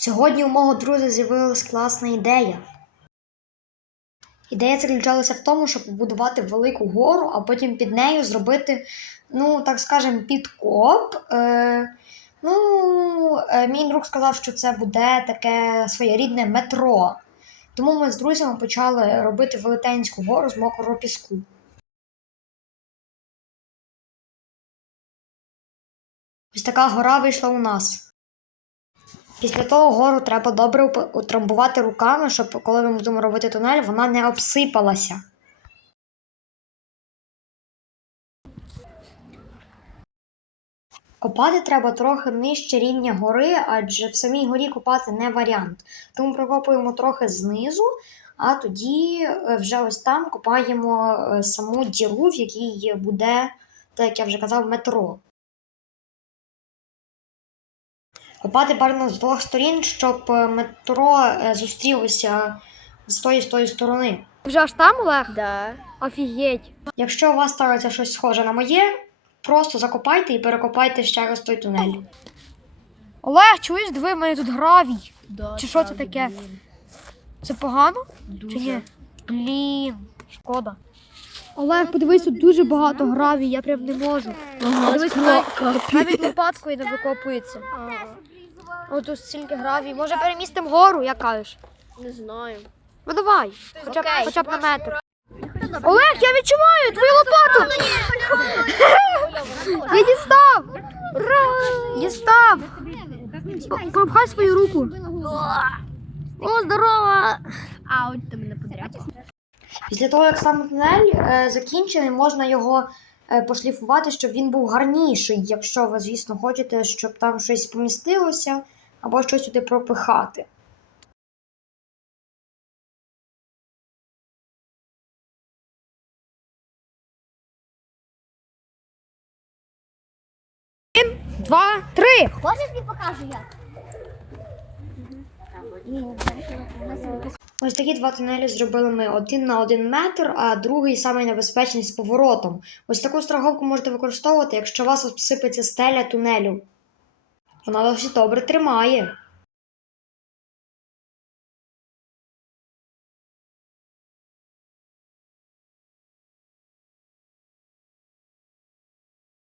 Сьогодні у мого друзя з'явилась класна ідея. Ідея заключалася в тому, щоб побудувати велику гору, а потім під нею зробити, ну, так скажемо, підкоп. Е, ну, е, мій друг сказав, що це буде таке своєрідне метро. Тому ми з друзями почали робити велетенську гору з мокрого піску. Ось така гора вийшла у нас. Після того гору треба добре утрамбувати руками, щоб коли ми будемо робити тунель, вона не обсипалася. Копати треба трохи нижче рівня гори, адже в самій горі копати не варіант. Тому прокопуємо трохи знизу, а тоді е, вже ось там копаємо е, саму діру, в якій буде, так як я вже казав, метро. Копати бажано з двох сторін, щоб е, метро е, зустрілося з тої з тої сторони. Вже аж там, Олег? Да. Офігеть. Якщо у вас ставиться щось схоже на моє, просто закопайте і перекопайте ще раз той тунель. Олег, чуєш, диви, в мене тут гравій. да Чи що це таке? Це погано? Дуже. Чи ні? Блін, шкода. Олег, подивись, тут дуже багато гравій, я прям не можу. Ага, Дивись, навіть- Навіть лопаткою не викопується. О, тут стільки гравій. Може перемістимо гору, як кажеш? Не знаю. Ну давай, хоча б, Окей. хоча б на метр. Олег, я відчуваю твою лопату! Я дістав! Ура! Дістав! Пропхай свою руку. О, здорово! А, от ти мене подряпав. Після того, як сам тунель е, закінчений, можна його е, пошліфувати, щоб він був гарніший, якщо ви, звісно, хочете, щоб там щось помістилося або щось сюди пропихати. Два, три! Можеш мені покажу як? Ось такі два тунелі зробили ми один на один метр, а другий самий небезпечний з поворотом. Ось таку страховку можете використовувати, якщо у вас обсипеться стеля тунелю. Вона досить добре тримає.